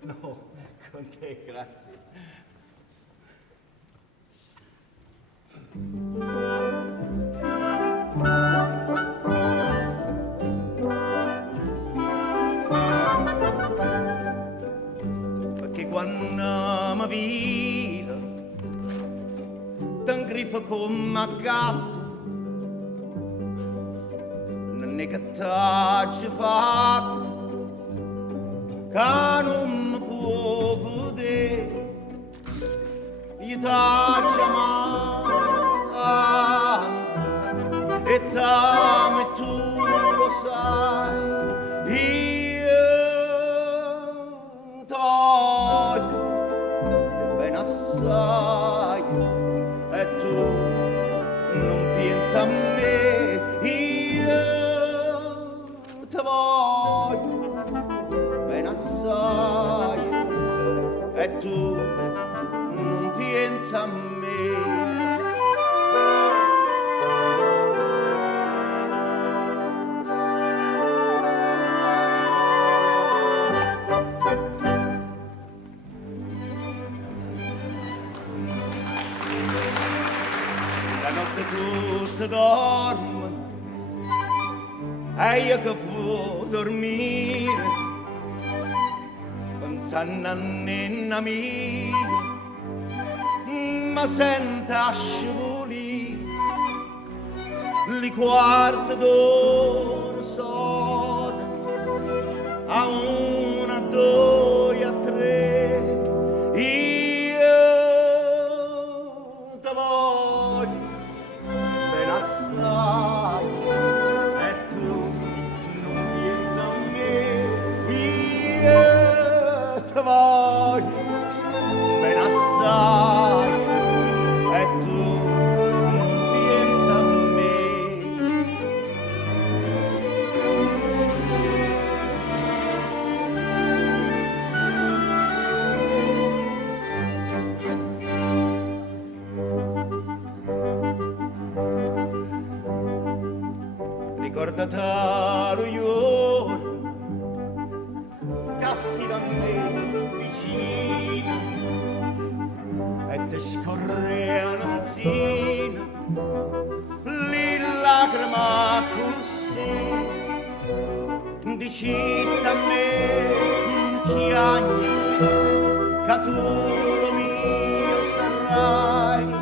No, con te, grazie. Perché quando mi vira t'ingriffa come a gatto, non è che t'hai fatto che non mi può vedere. Io t'ho amato tanto e t'amo e tu lo sai. Io ti voglio bene assai e tu non pensi a me. Io ti voglio bene assai e tu non pensi a me. La notte tutta dorme e io che vo dormire pensando a nonna mia, ma senta scivolì li quarti d'ora sono a una, a due, a tre. Io ti voglio bene assai e tu non pensi a me. Io ti voglio bene assai e tu non pensi a me. Ricordati lo giorno che stiva a me vicino e te scorreano insieme le lacrime così. Dicesti a me che anni che tu lo mio sarai.